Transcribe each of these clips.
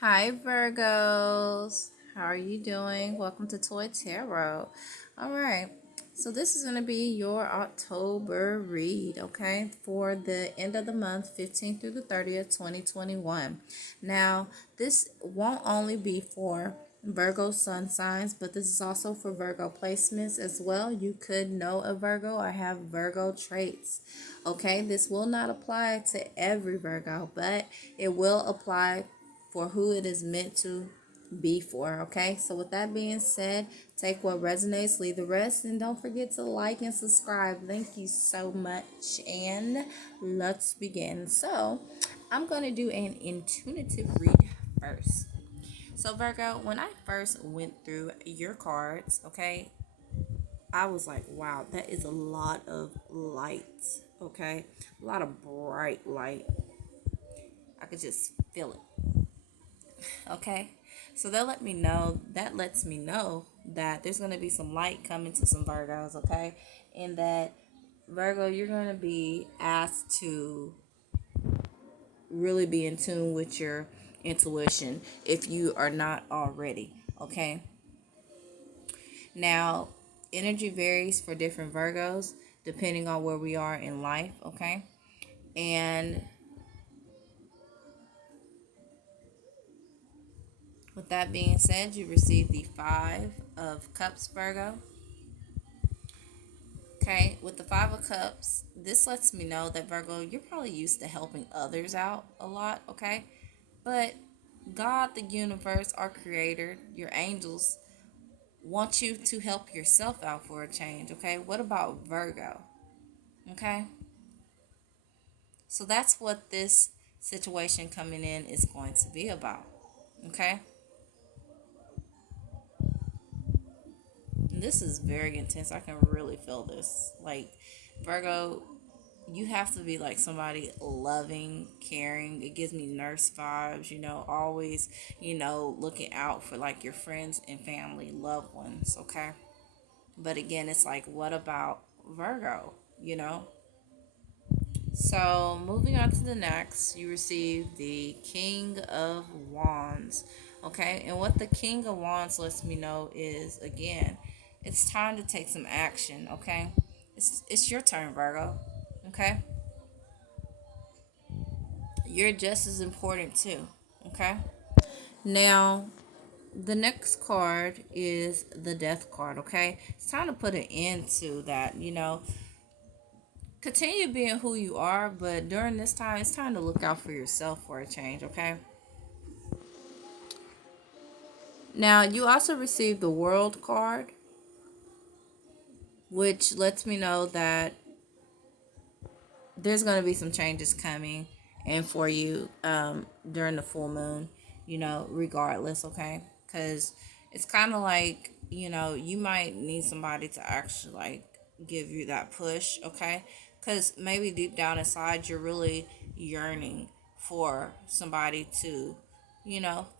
Hi Virgos, how are you doing? Welcome to Toy Tarot. All right, so this is going to be your October read, okay, for the end of the month, 15th through the 30th, 2021. Now, this won't only be for Virgo sun signs, but this is also for Virgo placements as well. You could know a Virgo or have Virgo traits. Okay, this will not apply to every Virgo, but it will apply for who it is meant to be for. Okay, so with that being said, take what resonates, leave the rest, and don't forget to like and subscribe. Thank you so much, and let's begin. So I'm going to do an intuitive read first. So Virgo, when I first went through your cards, okay, I was like, wow, that is a lot of light. Okay, a lot of bright light. I could just feel it. Okay, so that lets me know that there's going to be some light coming to some Virgos. Okay, and that Virgo, you're going to be asked to really be in tune with your intuition if you are not already. Okay, now energy varies for different Virgos depending on where we are in life. Okay, and with that being said, you receive the Five of Cups, Virgo. Okay, with the Five of Cups, this lets me know that Virgo, you're probably used to helping others out a lot, okay? But God, the universe, our creator, your angels, want you to help yourself out for a change, okay? What about Virgo? Okay? So that's what this situation coming in is going to be about, okay? And this is very intense. I can really feel this. Like, Virgo, you have to be like somebody loving, caring. It gives me nurse vibes, always, looking out for like your friends and family, loved ones, okay? But again, it's like, what about Virgo, you know? So, moving on to the next, you receive the King of Wands, okay? And what the King of Wands lets me know is, again, it's time to take some action, okay? It's your turn, Virgo, okay? You're just as important too. Okay. Now, the next card is the Death card. Okay. It's time to put an end to that. Continue being who you are, but during this time, it's time to look out for yourself for a change. Okay. Now, you also receive the World card, which lets me know that there's going to be some changes coming and for you during the full moon, regardless, okay? Because it's kind of like, you might need somebody to actually like give you that push, okay? Because maybe deep down inside you're really yearning for somebody to,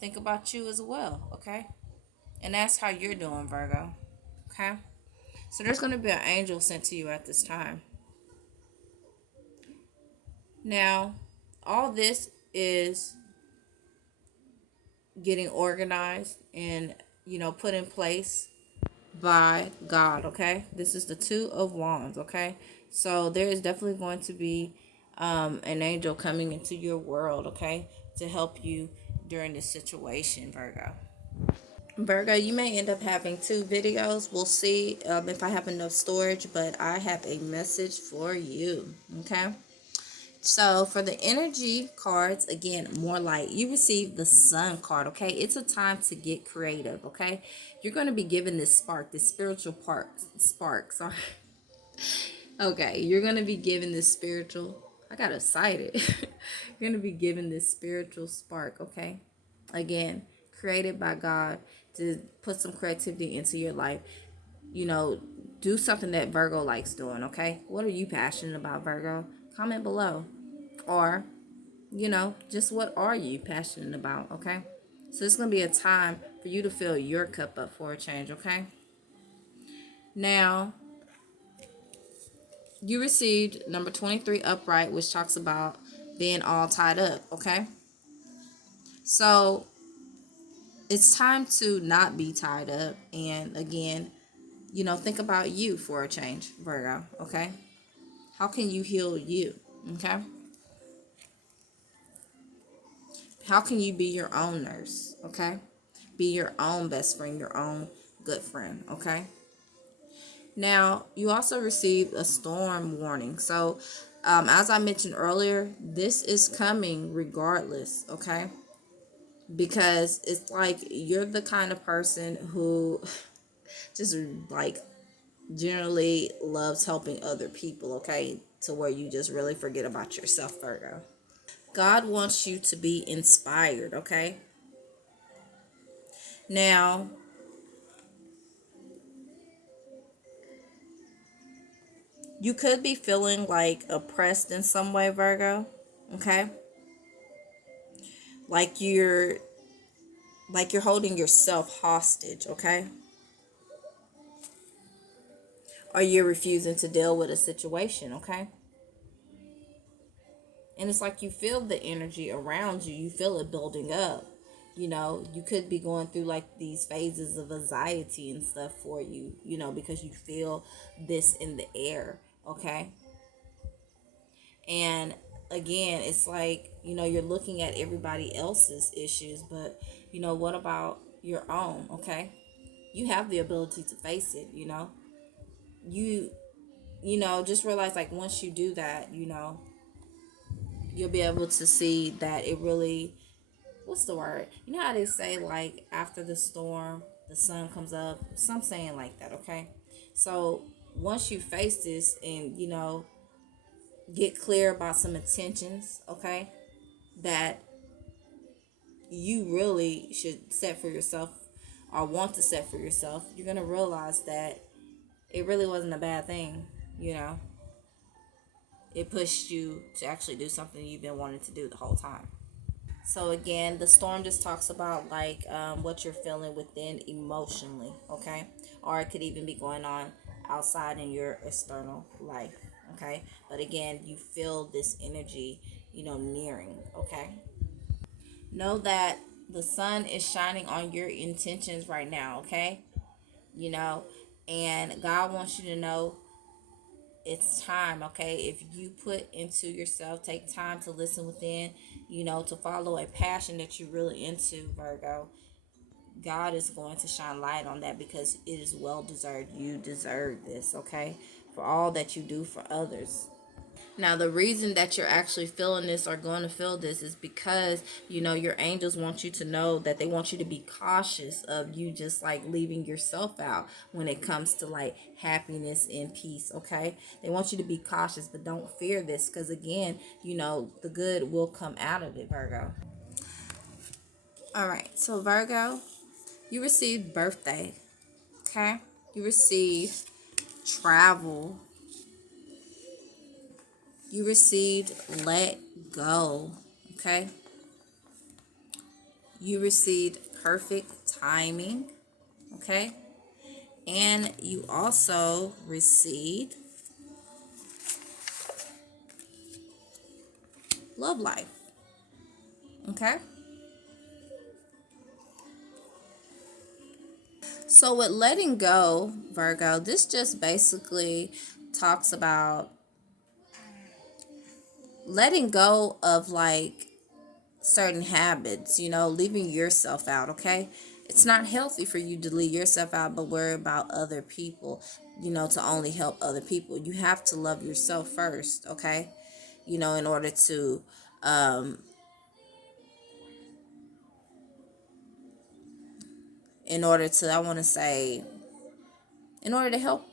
think about you as well, okay? And that's how you're doing, Virgo, okay? So there's going to be an angel sent to you at this time. Now, all this is getting organized and, put in place by God, okay? This is the Two of Wands, okay? So there is definitely going to be an angel coming into your world, okay, to help you during this situation, Virgo. Virgo, you may end up having two videos. We'll see if I have enough storage, but I have a message for you, okay? So for the energy cards, again, more light. You receive the Sun card, okay? It's a time to get creative, okay? You're going to be given this spark, this spiritual spark. Sorry. Okay, you're going to be given this spiritual. I got excited. You're going to be given this spiritual spark, okay? Again, created by God to put some creativity into your life. You know, do something that Virgo likes doing, okay? What are you passionate about, Virgo? Comment below. Or just what are you passionate about, okay? So it's going to be a time for you to fill your cup up for a change, okay? Now, you received number 23 upright, which talks about being all tied up, okay? So it's time to not be tied up. And again, think about you for a change, Virgo. Okay. How can you heal you? Okay. How can you be your own nurse? Okay. Be your own best friend, your own good friend. Okay. Now, you also received a storm warning. So, as I mentioned earlier, this is coming regardless. Okay. Because it's like you're the kind of person who just like generally loves helping other people, okay? To where you just really forget about yourself, Virgo. God wants you to be inspired, okay? Now, you could be feeling like oppressed in some way, Virgo, okay? Like you're holding yourself hostage, okay? Or you're refusing to deal with a situation, okay? And it's like you feel the energy around you. You feel it building up. You could be going through like these phases of anxiety and stuff for you, because you feel this in the air. Okay. And again, it's like, you're looking at everybody else's issues, but, what about your own? Okay. You have the ability to face it, You, just realize like once you do that, you'll be able to see that it really, what's the word? You know how they say like after the storm, the sun comes up. Some saying like that, okay? So once you face this and get clear about some intentions, okay, that you really should set for yourself or want to set for yourself, you're gonna realize that it really wasn't a bad thing, you know. It pushed you to actually do something you've been wanting to do the whole time. So again, the storm just talks about like what you're feeling within emotionally, okay? Or it could even be going on outside in your external life, okay? But again, you feel this energy, nearing, okay? Know that the sun is shining on your intentions right now, okay? You know, and God wants you to know it's time, okay? If you put into yourself, take time to listen within, to follow a passion that you're really into, Virgo, God is going to shine light on that because it is well deserved. You deserve this, okay? For all that you do for others. Now, the reason that you're actually feeling this or going to feel this is because, your angels want you to know that they want you to be cautious of you just like leaving yourself out when it comes to like happiness and peace, okay? They want you to be cautious, but don't fear this because, again, the good will come out of it, Virgo. All right, so Virgo, you received birthday, okay? You received travel. You received let go, okay? You received perfect timing, okay? And you also received love life, okay? So with letting go, Virgo, this just basically talks about letting go of like certain habits, leaving yourself out, okay? It's not healthy for you to leave yourself out but worry about other people, to only help other people. You have to love yourself first, okay? In order to um I want to say in order to help,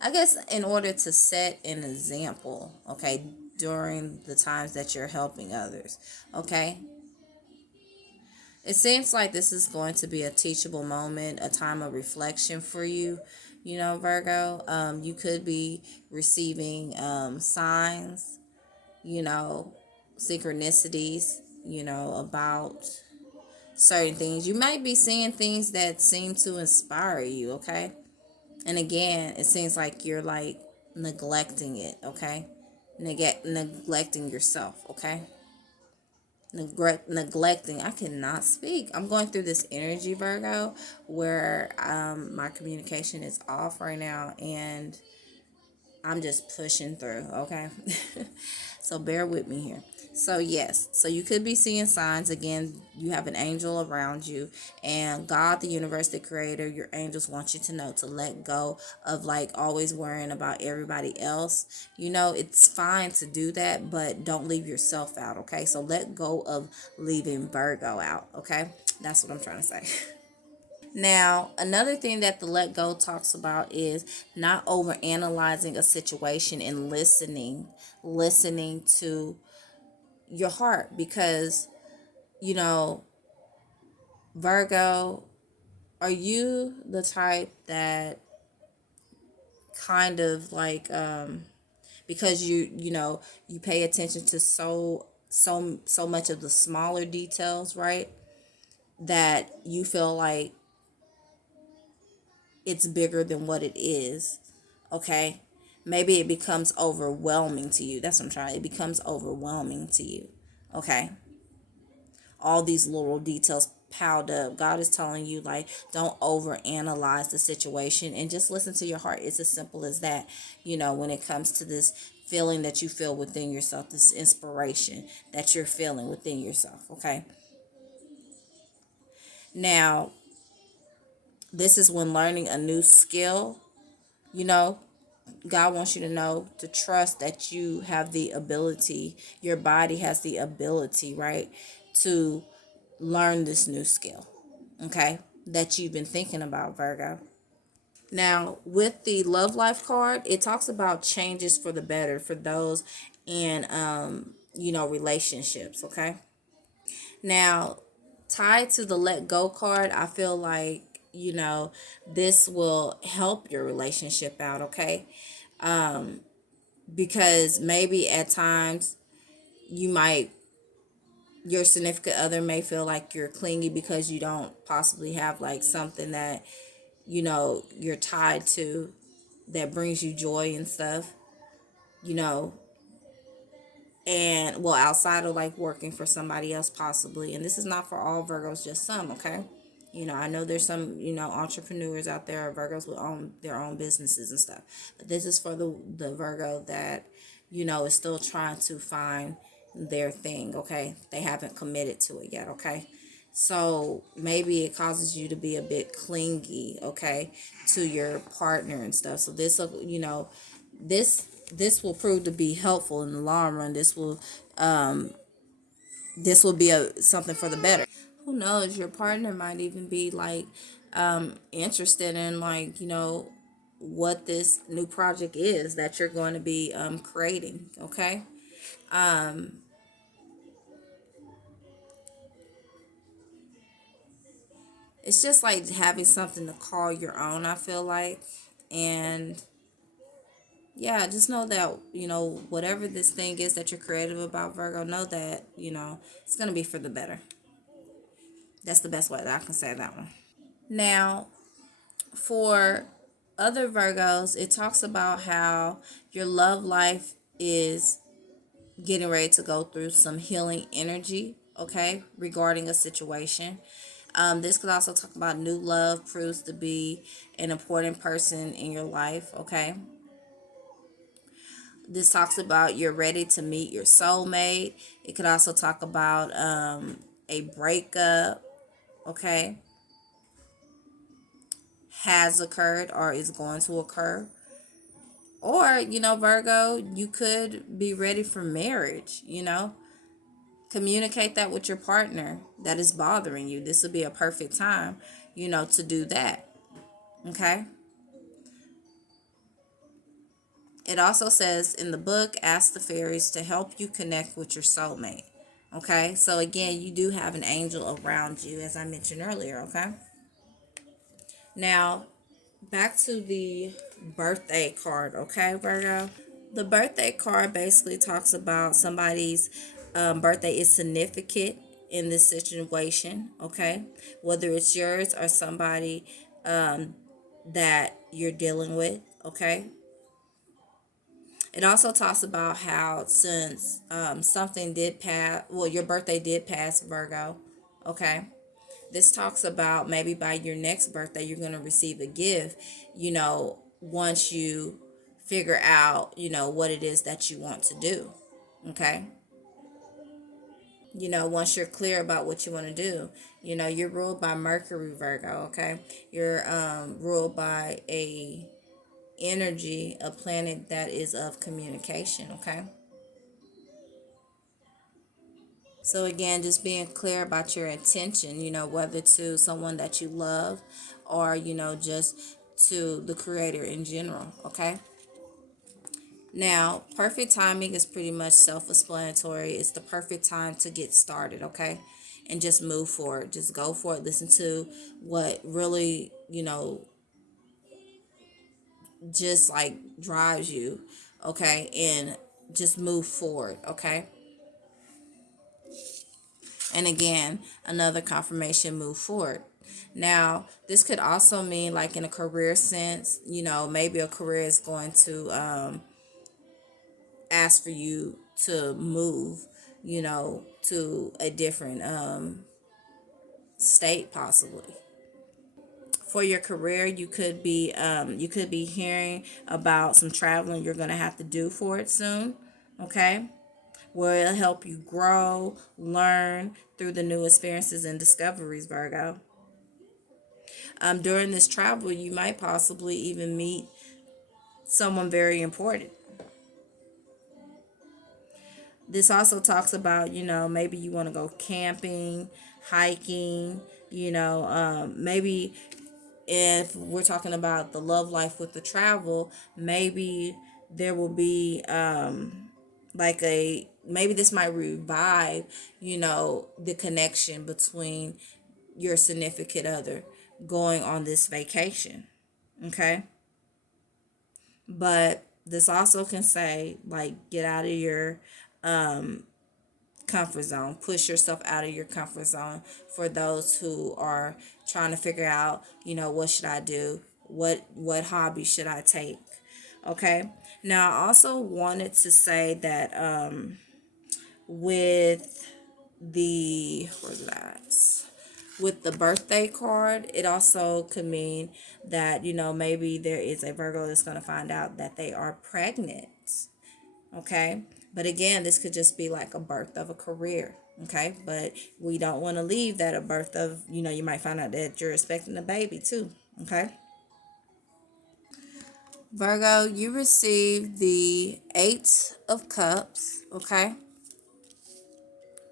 I guess, in order to set an example, okay, during the times that you're helping others, okay? It seems like this is going to be a teachable moment, a time of reflection for you, Virgo. You could be receiving signs, you know, synchronicities, about certain things. You might be seeing things that seem to inspire you, okay? And again, it seems like you're like neglecting it, okay? Neglecting yourself, okay? neglecting. I cannot speak. I'm going through this energy, Virgo, where my communication is off right now, and I'm just pushing through, okay? So bear with me here. So yes, so you could be seeing signs. Again, you have an angel around you, and God, the universe, the creator, your angels want you to know to let go of like always worrying about everybody else. You know, it's fine to do that, but don't leave yourself out, okay? So let go of leaving Virgo out, okay? That's what I'm trying to say. Now, another thing that the let go talks about is not over analyzing a situation and listening to your heart, because, you know, Virgo, are you the type that kind of like because you pay attention to so much of the smaller details, right? That you feel like it's bigger than what it is. Okay, maybe it becomes overwhelming to you. That's what I'm trying. It becomes overwhelming to you. Okay, all these little details piled up. God is telling you, like, don't over analyze the situation and just listen to your heart. It's as simple as that. You know, when it comes to this feeling that you feel within yourself, this inspiration that you're feeling within yourself. Okay, now this is when learning a new skill, you know, God wants you to know to trust that you have the ability, your body has the ability, right, to learn this new skill, okay, that you've been thinking about, Virgo. Now, with the love life card, it talks about changes for the better for those in, relationships, okay? Now, tied to the let go card, I feel like, this will help your relationship out, okay? Because maybe at times you might your significant other may feel like you're clingy because you don't possibly have like something that you're tied to that brings you joy and stuff, you know and well, outside of like working for somebody else possibly. And this is not for all Virgos, just some, okay? I know there's some entrepreneurs out there, Virgos with own their own businesses and stuff, but this is for the Virgo that is still trying to find their thing, okay? They haven't committed to it yet, okay? So maybe it causes you to be a bit clingy, okay, to your partner and stuff. So this will prove to be helpful in the long run. This will be a something for the better. Who knows? Your partner might even be like interested in like what this new project is that you're going to be creating. Okay. It's just like having something to call your own, I feel like. And yeah, just know that, whatever this thing is that you're creative about, Virgo, know that, it's going to be for the better. That's the best way that I can say that one. Now, for other Virgos, it talks about how your love life is getting ready to go through some healing energy, okay, regarding a situation. This could also talk about new love proves to be an important person in your life, okay? This talks about you're ready to meet your soulmate. It could also talk about a breakup, okay, has occurred or is going to occur. Or, Virgo, you could be ready for marriage. Communicate that with your partner that is bothering you. This would be a perfect time, to do that. Okay. It also says in the book, ask the fairies to help you connect with your soulmate. Okay. So again, you do have an angel around you, as I mentioned earlier. Okay. Now, back to the birthday card. Okay, Virgo. The birthday card basically talks about somebody's birthday is significant in this situation, okay? Whether it's yours or somebody that you're dealing with, okay? It also talks about how since something did pass, well, your birthday did pass, Virgo. Okay. This talks about maybe by your next birthday, you're going to receive a gift, once you figure out, what it is that you want to do. Okay. Once you're clear about what you want to do, you're ruled by Mercury, Virgo. Okay. You're ruled by a energy, a planet that is of communication. Okay. So again, just being clear about your intention, whether to someone that you love or, just to the creator in general, okay? Now, perfect timing is pretty much self-explanatory. It's the perfect time to get started, okay? And just move forward. Just go for it. Listen to what really, just like drives you, okay? And just move forward, okay? And again, another confirmation, move forward. Now, this could also mean like in a career sense, maybe a career is going to ask for you to move, to a different state possibly. For your career, you could be hearing about some traveling you're going to have to do for it soon, okay? Where it'll help you grow, learn through the new experiences and discoveries, Virgo. During this travel, you might possibly even meet someone very important. This also talks about, maybe you want to go camping, hiking, maybe if we're talking about the love life with the travel, maybe there will be maybe this might revive, the connection between your significant other going on this vacation. Okay. But this also can say, like, get out of your comfort zone. Push yourself out of your comfort zone for those who are trying to figure out, what should I do? What hobby should I take? Okay. Now, I also wanted to say that with where's that? With the birthday card, it also could mean that, maybe there is a Virgo that's going to find out that they are pregnant. Okay. But again, this could just be like a birth of a career. Okay. But we don't want to leave that a birth of, you might find out that you're expecting a baby too. Okay. Virgo, you receive the Eight of Cups. Okay.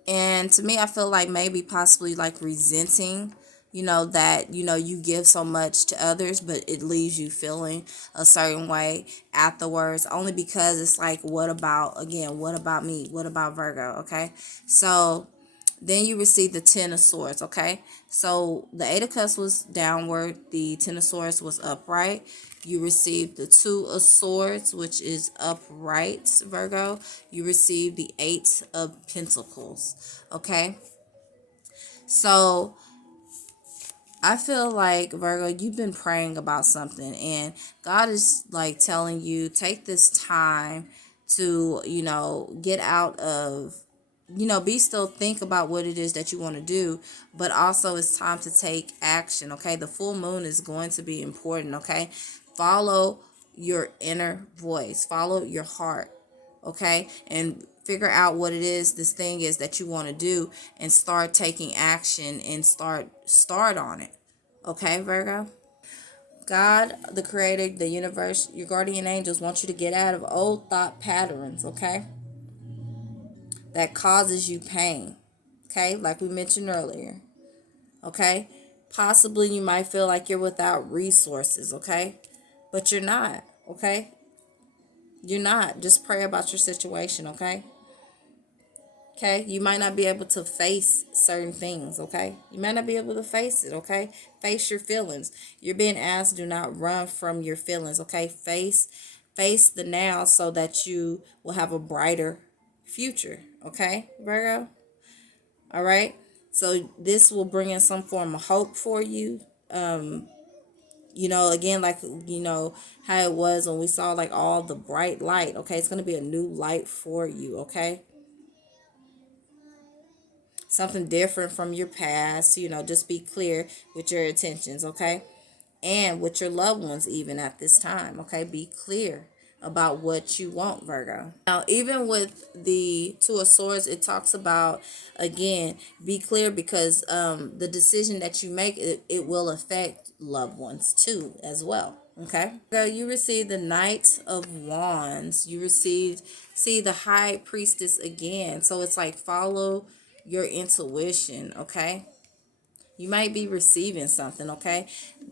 And to me, I feel like maybe possibly like resenting, that, you give so much to others, but it leaves you feeling a certain way afterwards, only because it's like, what about me? What about Virgo? Okay. So then you receive the Ten of Swords, okay? So the Eight of Cups was downward, the Ten of Swords was upright. You received the Two of Swords, which is upright, Virgo. You received the Eight of Pentacles, okay? So I feel like, Virgo, you've been praying about something, and God is like telling you, take this time to, get out of, be still, think about what it is that you want to do, but also it's time to take action, okay? The full moon is going to be important, okay? Follow your inner voice, follow your heart, okay? And figure out what it is, this thing is that you want to do, and start taking action and start on it. Okay, Virgo? God, the creator, the universe, your guardian angels want you to get out of old thought patterns, okay? That causes you pain. Okay? Like we mentioned earlier. Okay? Possibly you might feel like you're without resources, okay? But you're not, okay? You're not. Just pray about your situation, okay? Okay, you might not be able to face certain things, okay? You might not be able to face it, okay? Face your feelings. You're being asked, do not run from your feelings, okay? Face the now so that you will have a brighter future, okay, Virgo? All right? So this will bring in some form of hope for you. again, like, how it was when we saw like all the bright light. Okay, it's going to be a new light for you. Okay, something different from your past. Just be clear with your intentions. Okay, and with your loved ones, even at this time. Okay, be clear about what you want, Virgo. Now, even with the Two of Swords, it talks about, again, be clear, because the decision that you make, it will affect loved ones too, as well. Okay, so you received the Knight of Wands. You received, see, the High Priestess again. So it's like, follow your intuition. Okay, you might be receiving something. Okay,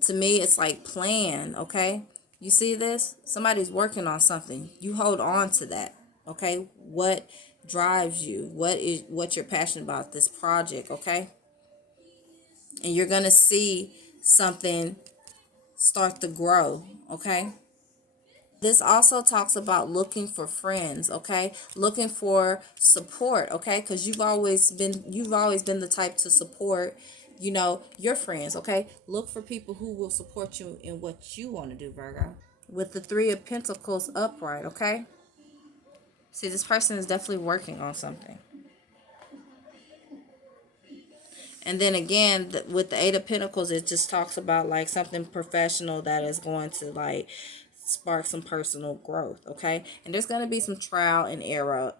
to me it's like plan. Okay, you see this, somebody's working on something, you hold on to that. Okay, what drives you, what you're passionate about, this project. Okay, and you're gonna see something start to grow. Okay, this also talks about looking for friends. Okay, looking for support. Okay, because you've always been the type to support, your friends. Okay, look for people who will support you in what you want to do, Virgo. With the Three of Pentacles upright. Okay, see, this person is definitely working on something. And then again, with the Eight of Pentacles, it just talks about like something professional that is going to like spark some personal growth. Okay, and there's going to be some trial and error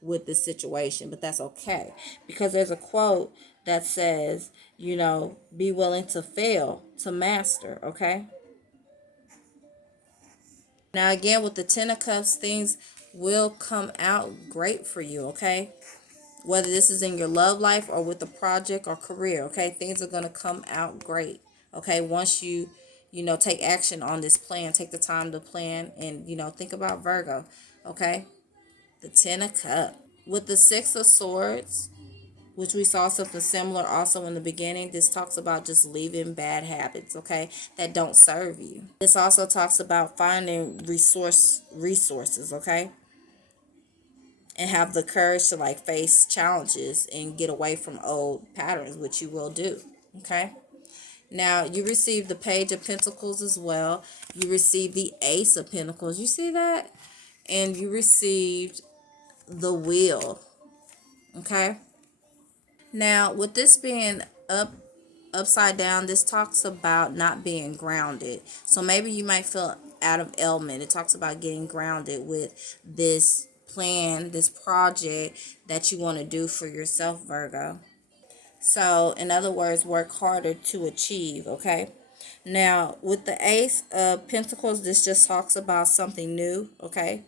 with this situation, but that's okay, because there's a quote that says, be willing to fail to master. Okay, now again, with the Ten of Cups, things will come out great for you. Okay, whether this is in your love life or with a project or career. Okay, things are going to come out great. Okay, once you take action on this plan, take the time to plan, and think about Virgo. Okay, the Ten of Cups with the Six of Swords, which we saw something similar also in the beginning. This talks about just leaving bad habits, okay, that don't serve you. This also talks about finding resources, okay, and have the courage to like face challenges and get away from old patterns, which you will do. Okay, now you receive the Page of Pentacles as well. You received the Ace of Pentacles, you see that, and you received the Wheel. Okay, now with this being upside down, this talks about not being grounded. So maybe you might feel out of element. It talks about getting grounded with this plan, this project that you want to do for yourself, Virgo. So in other words, work harder to achieve. Okay, now with the Ace of Pentacles, this just talks about something new. Okay,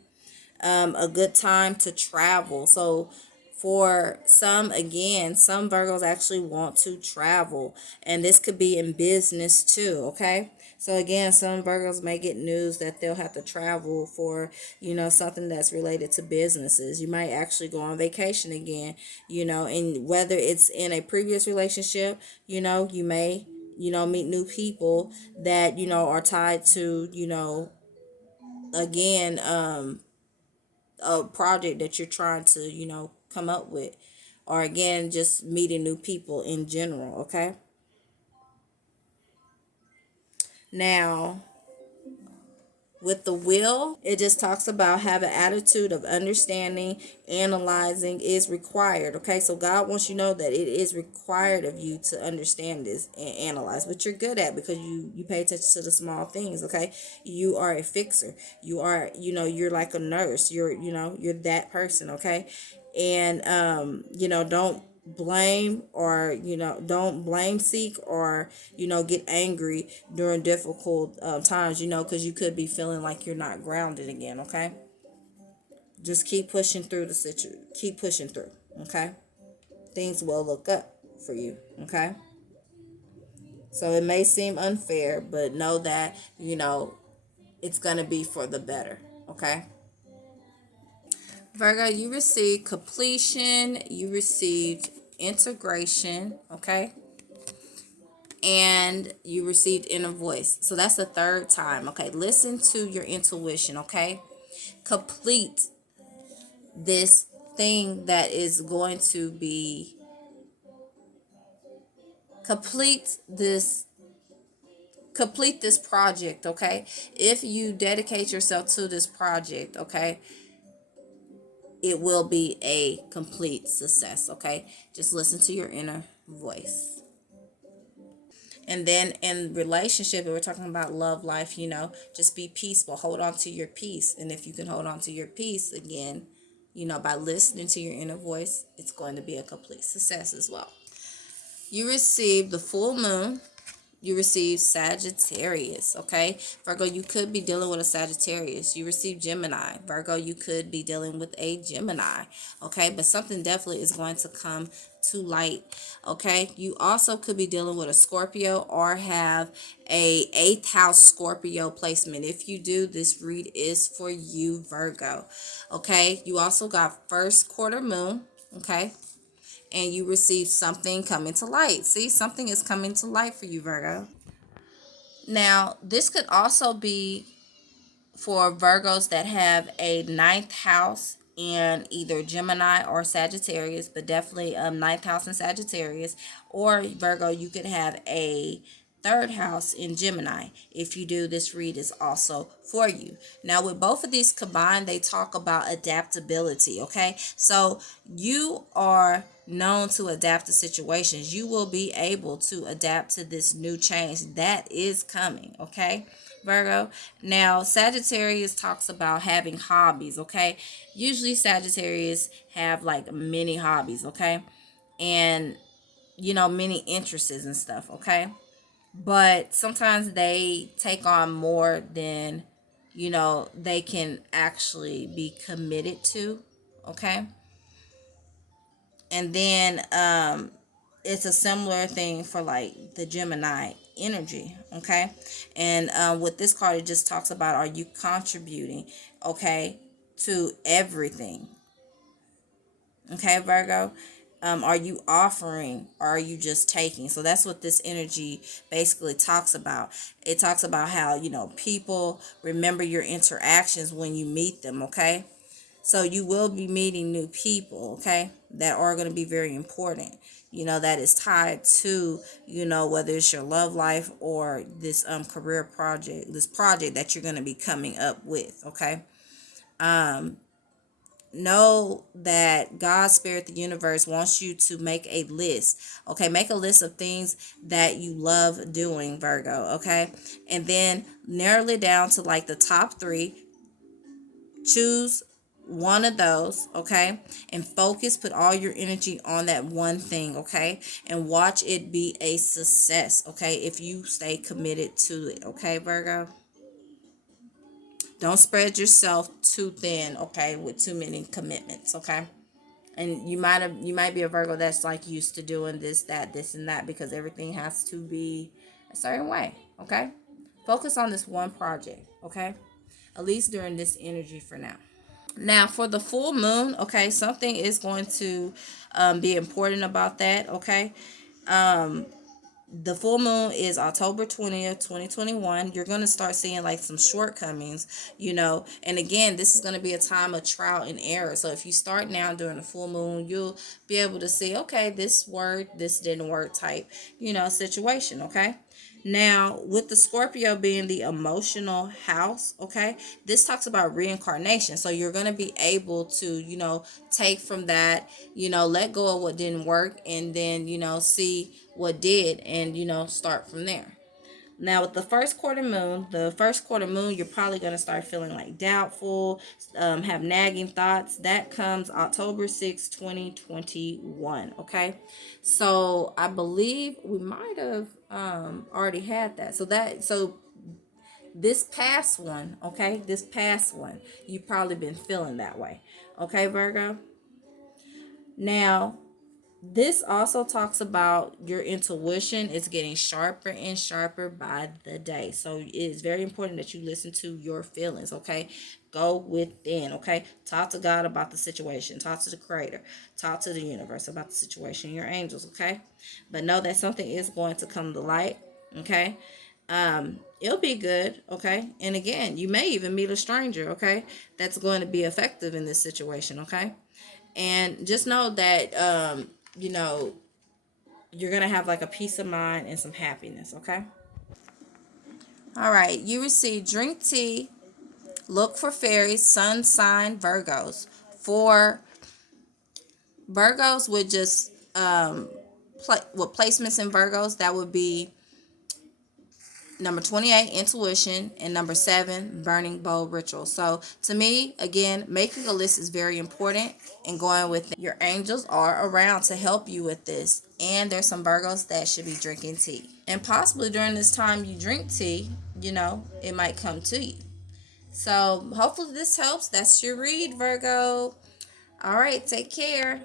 a good time to travel. So for some, again, some Virgos actually want to travel, and this could be in business too. Okay, so again, some Virgos may get news that they'll have to travel for something that's related to businesses. You might actually go on vacation again, and whether it's in a previous relationship, you may meet new people that are tied to again, a project that you're trying to come up with, or again, just meeting new people in general. Okay, now with the Will, it just talks about have an attitude of understanding, analyzing is required. Okay, so God wants you to know that it is required of you to understand this and analyze, but you're good at, because you pay attention to the small things. Okay, you are a fixer. You are, you're like a nurse. You're that person. Okay, and don't blame seek, or get angry during difficult times, because you could be feeling like you're not grounded again. Okay, just keep pushing through the situation, keep pushing through. Okay, things will look up for you. Okay, so it may seem unfair, but know that it's gonna be for the better. Okay, Virgo, you received completion, you received integration. Okay, and you received inner voice. So that's the third time. Okay, listen to your intuition. Okay, complete this thing that is going to be complete this complete this project, okay? If you dedicate yourself to this project, okay, it will be a complete success, okay? Just listen to your inner voice. And then in relationship, we're talking about love life, just be peaceful. Hold on to your peace. And if you can hold on to your peace again, by listening to your inner voice, it's going to be a complete success as well. You receive the full moon. You receive Sagittarius, okay? Virgo, you could be dealing with a Sagittarius. You receive Gemini. Virgo, you could be dealing with a Gemini, okay? But something definitely is going to come to light, okay? You also could be dealing with a Scorpio or have a 8th house Scorpio placement. If you do, this read is for you, Virgo, okay? You also got first quarter moon, okay? And you receive something coming to light. See, something is coming to light for you, Virgo. Now, this could also be for Virgos that have a ninth house in either Gemini or Sagittarius, but definitely ninth house in Sagittarius. Or Virgo, you could have a third house in Gemini. If you do, this read is also for you. Now, with both of these combined, they talk about adaptability, okay? So you are known to adapt to situations. You will be able to adapt to this new change that is coming, okay, Virgo? Now, Sagittarius talks about having hobbies, okay? Usually Sagittarius have like many hobbies, okay? And many interests and stuff, okay? But sometimes they take on more than they can actually be committed to, okay? And then it's a similar thing for like the Gemini energy, okay? And with this card, it just talks about, are you contributing, okay, to everything, okay, Virgo? Are you offering, or are you just taking? So that's what this energy basically talks about. It talks about how people remember your interactions when you meet them, okay? So you will be meeting new people, okay, that are going to be very important. That is tied to, whether it's your love life or this career project, this project that you're going to be coming up with, okay? Know that God, Spirit, the universe wants you to make a list, okay? Make a list of things that you love doing, Virgo, okay? And then narrow it down to like the top 3. Choose one of those, okay, and focus, put all your energy on that one thing, okay, and watch it be a success, okay, if you stay committed to it, okay, Virgo? Don't spread yourself too thin, okay, with too many commitments, okay? And you might be a Virgo that's like used to doing this and that, because everything has to be a certain way, okay? Focus on this one project, okay, at least during this energy for now. Now, for the full moon, okay, something is going to be important about that, okay? The full moon is October 20th, 2021. You're going to start seeing like some shortcomings, and again, this is going to be a time of trial and error. So if you start now during the full moon, you'll be able to see, okay, this worked, this didn't work type, situation, okay? Now, with the Scorpio being the emotional house, okay, this talks about reincarnation. So you're going to be able to, take from that, let go of what didn't work, and then, see what did, and, start from there. Now, with the first quarter moon, you're probably going to start feeling like doubtful, have nagging thoughts. That comes October 6th, 2021. Okay. So I believe we might have already had that. So this past one, okay, you've probably been feeling that way. Okay, Virgo. Now, this also talks about your intuition is getting sharper and sharper by the day. So it is very important that you listen to your feelings, okay? Go within, okay? Talk to God about the situation. Talk to the Creator. Talk to the universe about the situation, your angels, okay? But know that something is going to come to light, okay? It'll be good, okay? And again, you may even meet a stranger, okay? That's going to be effective in this situation, okay? And just know that you know, you're gonna have like a peace of mind and some happiness, okay? All right, you receive drink tea, look for fairies, sun sign, Virgos. For Virgos with just with placements in Virgos, that would be number 28, intuition, and number 7, burning bowl ritual. So to me, again, making a list is very important and going with it. Your angels are around to help you with this. And there's some Virgos that should be drinking tea. And possibly during this time you drink tea, it might come to you. So hopefully this helps. That's your read, Virgo. All right, take care.